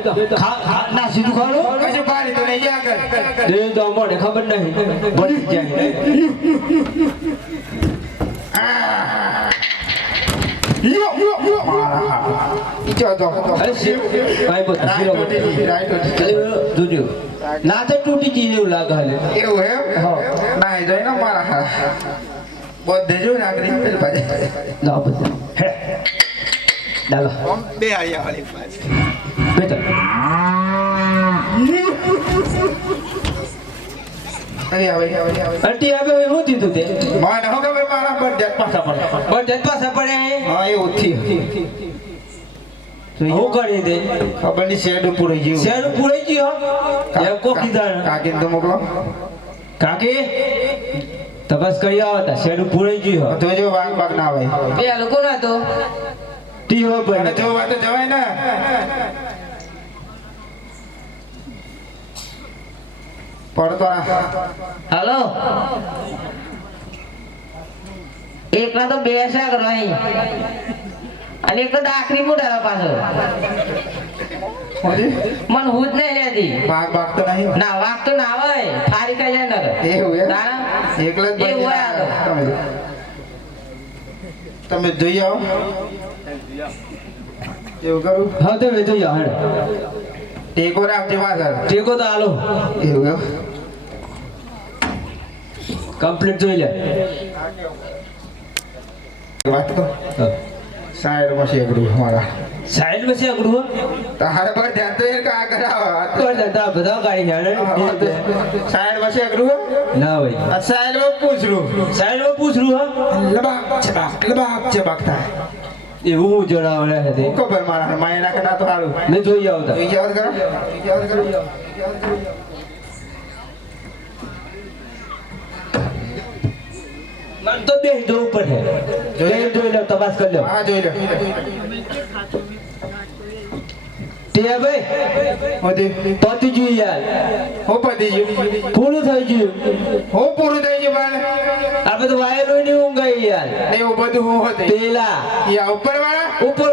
તો ના સીધું ખાડો કશું પાડી તો નહીં આગળ દે તો મને ખબર નહીં બળી જાય જોજો ના તો તૂટી ગઈ એવું લાગે એવું એમ ના જોઈ ને મારા બધે જો નાગરિક પેલ પાડે ના બધા હે ડાલો બે આયા વાળી પાસ બેટા અલ્ટી આવે હું દીધું તે માને હો ખબર મારા બર્થડે પાછા પડે બર્થડે પાછા પડે હા એવું થી હું કરી દે ખબર ની શેડ પૂરી ગયું શેર પૂરી ગયો એમ કો કીધા કાકી તો મોકલો કાકી તપાસ કરી આવતા શેર પૂરી ગયો તો જો વાંગ બાગ ના આવે બે લોકો ના તો ટી હો બને જો વાત જવાય ને પડતો हेलो एक ना तो बेसा करो અહીં અને એક તો દાખરી મોઢા પાછો હોજી મન હુજ નહીં લેતી વાંગ બાગ તો નહીં ના વાક તો ના આવે ફારી કઈ જાય ને એવું એમ તારા એકલા જ એવું હોય આ તો. તમે જોઈ આવો એવું કરું હા તો વેચો યાર ટેકો રાખજો પાછળ ટેકો તો આલો એવું એમ કમ્પ્લીટ જોઈ લે વાત તો સાઈડ માં શેકડું મારા સાઈડ માં છે અગડું તારે પર ધ્યાન તો એ કા કરાવો તો દાદા બધા ગાડી જાણે સાઈડ માં શેકડું ના હોય આ સાઈડ માં પૂછરું સાઈડ માં પૂછરું હા લબાક ચબાક થાય એવું હું જણાવડે હતી ખબર મારા માય ના કના તો સારું મેં જોઈ આવતા જોઈ જાવ કરો મન તો બે જોવું પડે જોઈ લો તપાસ કરી લો હા જોઈ લો તે ભાઈ હોતી પતી ગયું યાર હો પતી ગયું પૂરું થઈ ગયું હો પૂરું થઈ ગયું બાળ આપણે તો વાયરો ની ઊંઘ ગઈ યાર એવું બધું હું હોતે પેલા યા ઉપર વાળા ઉપર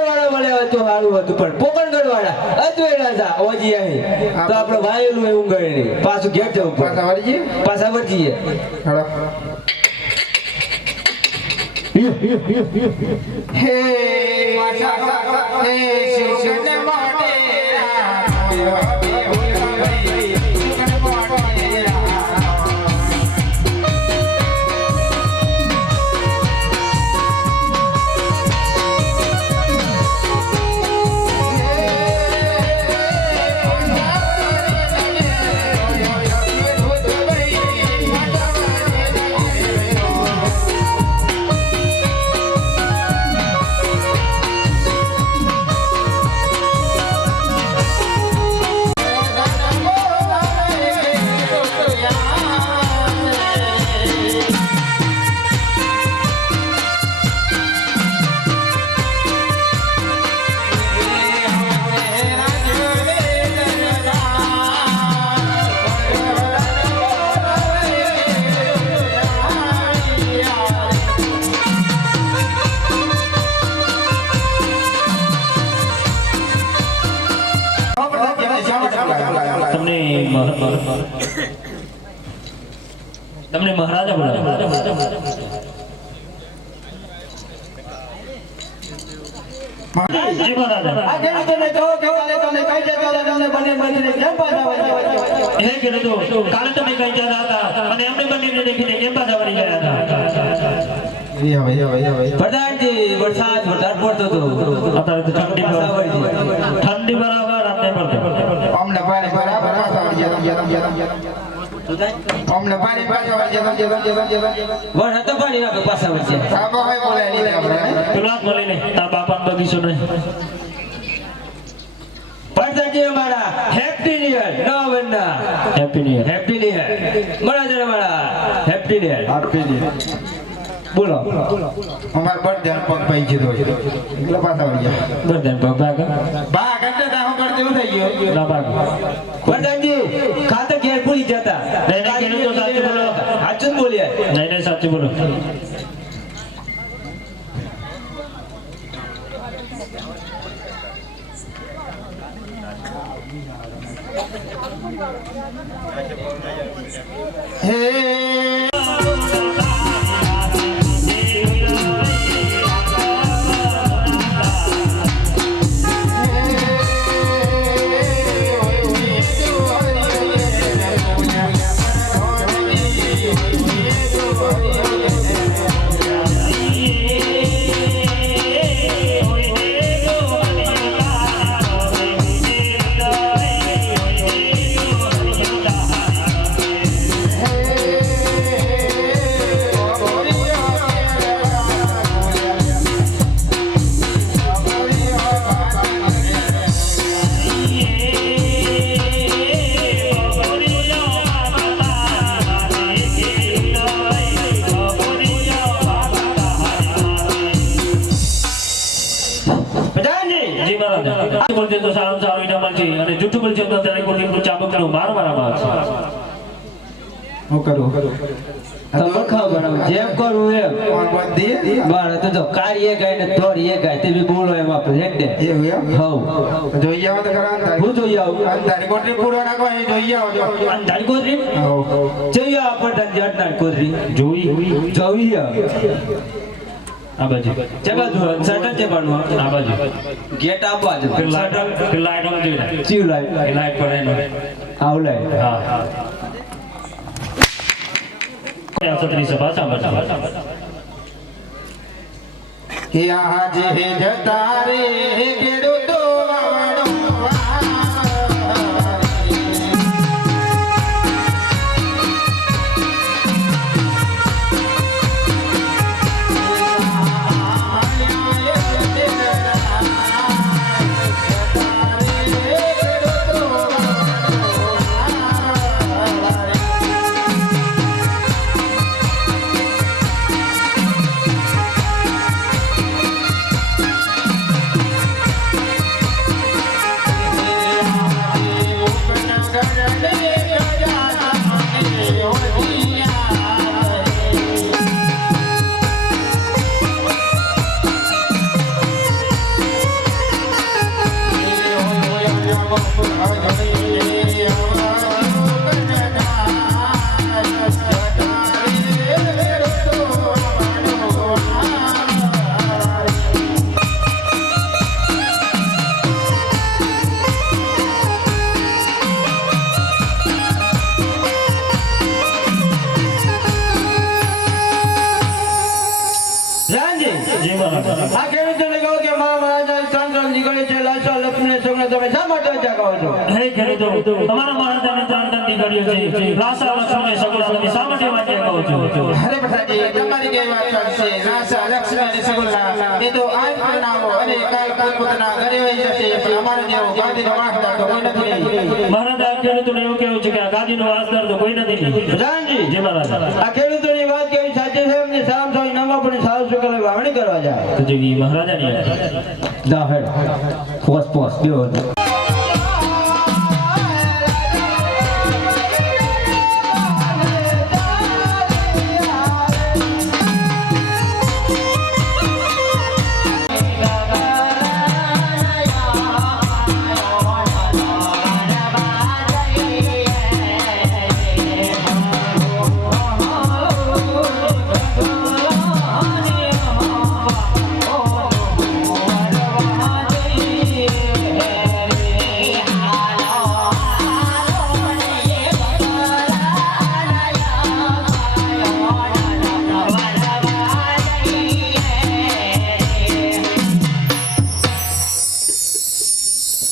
વાળા મળે હતું સારું હતું પણ પોકણગઢ વાળા અજવેડા હતા ઓજી અહીં તો આપણે વાયેલું એવું ગઈ નહીં પાછું ઘેર જવું પાછા વળજી પાછા વળજીએ હળો હે માતા હે શિવને માટે તમને મહારાજા બોલાવે જી મહારાજા આ જેને તમે કહો કે કાલે તમે કઈ જગ્યાએ તમને બને બનીને કેમ પાછા વળ્યા હે કીધું કાલે તમે કઈ જતા હતા અને એમને બંને દેખીને કેમ પાછા વળી ગયા હતા પ્રધાનજી વરસાદ વધારે પડતો હતો અત્યારે તો ઠંડી બરાબર આપણે પડતી અમને પાણી બરાબર પાછા વળી અમને પાણી પાછા વળી વર હતો પાણી આપણે પાછા વળ્યા આ ભાઈ બોલે નહીં આપણે પેલા બોલીને તાર બાપા બગીચો નહીં પ્રધાનજી અમારા હેપી ન્યુ યર નવના happy new year happy new year મળા જરા મારા હેપી ન્યુ યર બોલો અમાર બર્થડે પગ પાઈ ગયો એટલે પાછા વળી ગયા બર્થડે બાબા બા ઘંટે હું કરતે હું થઈ ગયો ના બાગ પ્રધાનજી ખાતે ઘેર ભૂલી જતા નહીં નહીં તો સાચું બોલો સાચું બોલ્યા નહીં સાચું બોલો જી મહારાજ બોલતે તો સારામાં સારું ઇનામ મળશે અને જૂઠું બોલશે તો તેને કોઈ ચાબુકનું માર મારવામાં આવશે. હું કરું તમે ખબર જેમ કરવું એમ બધી બાર તો જો કાર્ય ગાય ને તોરીએ ગાય તે બી બોલો એમ આપણે હેડે એવું એમ હવ જોઈએ આવો તો ખરા અંધારી હું જોઈ આવું અંધારી કોટરી પૂરો નાખવા એ જોઈએ આવો અંધારી કોદરી જોઈ આવ આપણે અંધારી કોદરી જોઈ જોઈ આવ આ બાજુ જગા જો સટન તે બનવા આ બાજુ ગેટ આ બાજુ પેલા લાઈટ ઓન જોઈ ચીવ લાઈ લાઈટ પર એનો આવ લાઈ હા આ સત્રી સભા સાંભળ કે આજે જતા રે ખેડૂતો વાવણો જી મહારાજ આ ખેડૂતોને કહો કે મહારાજા ચંદ્ર નીકળે છે લાશા લક્ષ્મીને સગને તમે શા માટે અજા કહો છો હે ખેડૂતો તમારા મહારાજાને ત્રણ દીકરીઓ છે લાસા લક્ષ્મીને સગુણા શા માટે વાંચ્યા કહો છો? અરે બધાજી તમારી કઈ વાત ચાલશે રાસા લક્ષ્મી અને સગુલા એ તો આજ બનાવો અને કાલ પોતપોતાના ઘરે વહી જશે પણ અમારે જેવો ગાંધીનો વાસદાર તો કોઈ નથી. મહારાજા ખેડૂતોને એવું કહેવું છે કે આ ગાદીનો વાસદાર તો કોઈ નથી. રામજી જી મહારાજ આ ખેડૂતોની વાત કેવી સાચી છે એમને સામ સામ નવા પણ સાવ સુકલે વાવણી કરવા જાય તો જેવી મહારાજાની જા હેડ પોસ પોસ બેહો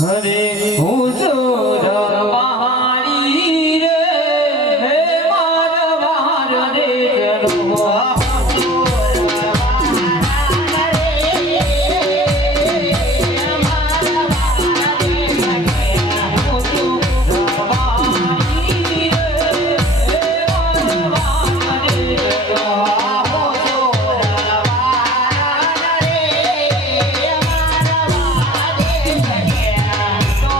હરે હું સુર પહાડી રે હે માર વાર રે જનો Yeah.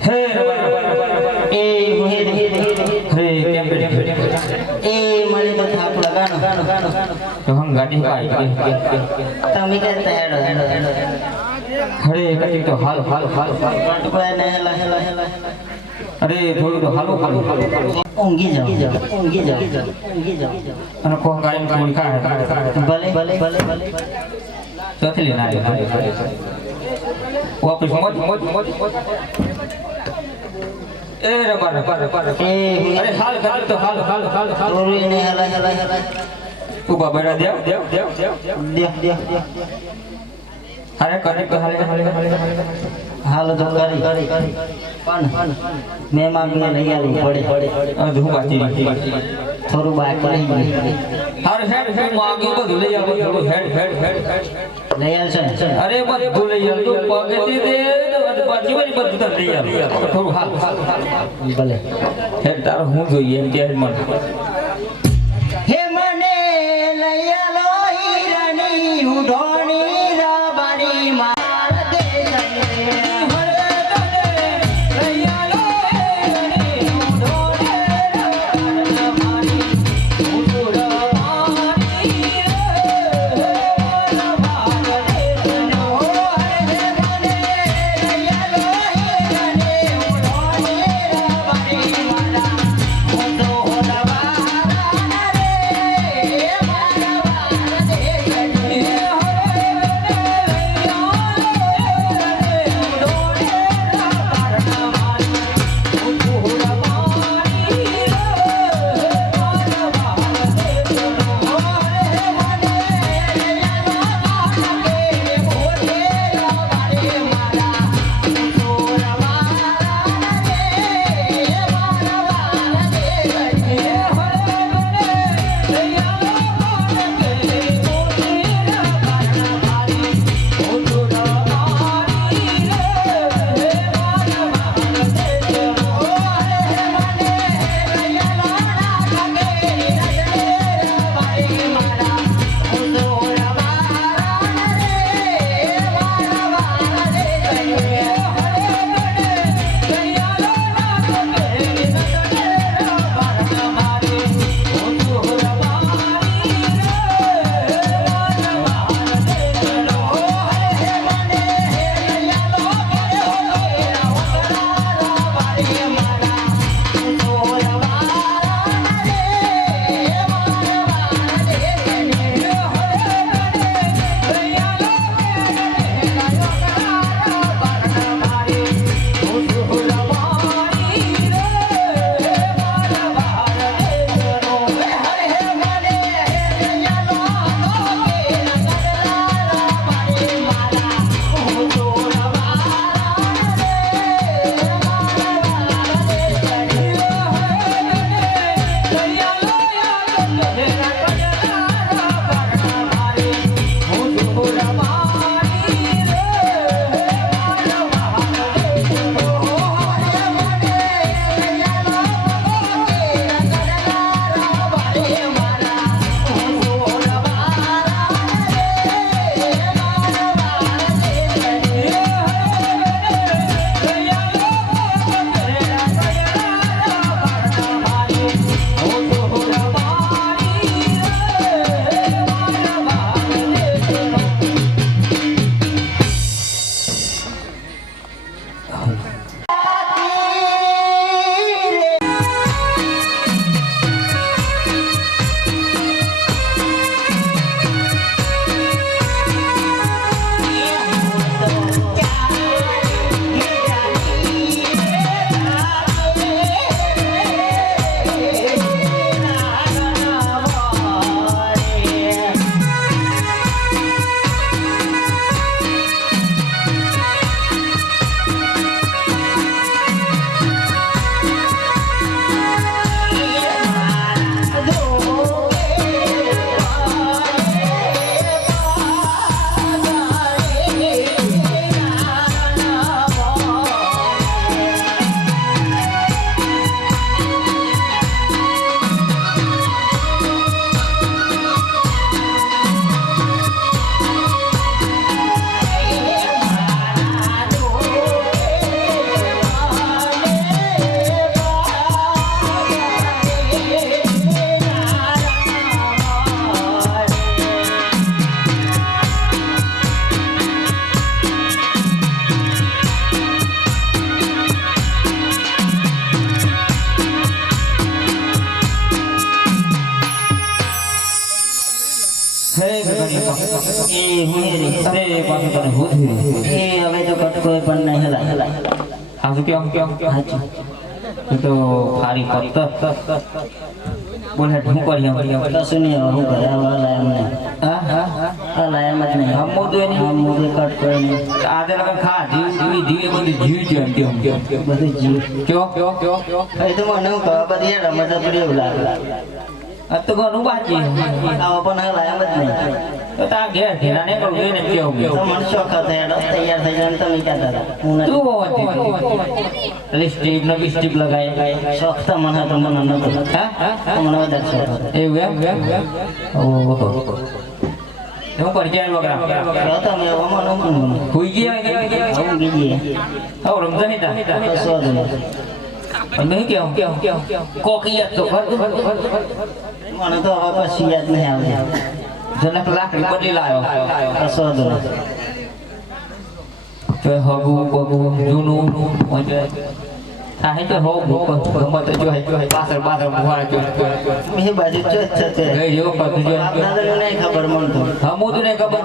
હે એ હે હે કેમ એ મને તો થાક લગાનો તો હમ ગાડી પાઈ તમે કહેતા હેડો હરે કટી તો હાલ કોઈ ને હેલા અરે થોડું તો હાલો ઊંઘી જાઓ અને કોહ ગાયન કોણ ખા ભલે તથલી ના વાપસ મોજ એ રે બાર અરે હાલ તો હાલ તોરી ને હેલા ઉભા બેડા દેવ દે અરે કરે તો હાલે હાલ તો કરી પણ મેં માંગીને લઈ આવી પડે અધુ બાકી થોડું બાકી રહી હાર હેડ માગી બધું લઈ આવો થોડું હેડ લઈ આવશે અરે બધું લઈ આવ તું પગેથી દે બાકી વાળી બધું લઈ આવ થોડું હાલ ભલે હેડ તારો હું જોઈએ એમ કે મન હે મને લઈ આલો હીરાની ઉઢોણી રાબાની માર દે એ હું હેરી. અરે પાછું તને હું થયું એ હવે તો કટકો પણ નહીં હલાય. હા શું કેમ હાચું. તું તો સારી પત્ત બોલે હું કરી એમ કશું નહીં હવે હું કરે હવે હલાય એમ નહીં. હા હા હલાય એમ જ નહીં. હમું તો એની હમું તો કટકો નહીં. આજે લગન ખા જીવ બધું જીવ કેમ બધું જીવ. કયો એ તો મને હું ખબર બધી રમત આપણી એવું લાગે. આ તો ઘણું બાકી આવો પણ હલાય એમ જ નહીં. તો તા ઘેર ઘેરા ને કહું એને કેવું તો મને શોખ હતો એનો તૈયાર થઈ જાય તમે કહેતા હતા. હું તું નથી. હોતી લિપસ્ટિક ને બિસ્ટિક લગાય શોખ તો મને હતો મને નતો. હા મને વધારે શોખ હતો. એવું ઓહો હું પર જાય વગરા કહો તમે હવે મને હું હુઈ ગયા હું બીજી હવે રમજા નહીં તા કશો વાંધો નહીં. નહીં કેવું કોકિયત તો ખર મને તો હવે કશું યાદ નહીં આવતી. જનક લાકડી બદલી લાયો કશો વાંધો નહીં. તો હગુ બગુ જૂનું હા હે તો હો ગમત જો હે પાછળ મુહાર જો મેં બાજુ ચો છે તે ગઈ જો પર જો આપના તો નહીં ખબર મને તો. હમું તો ને ખબર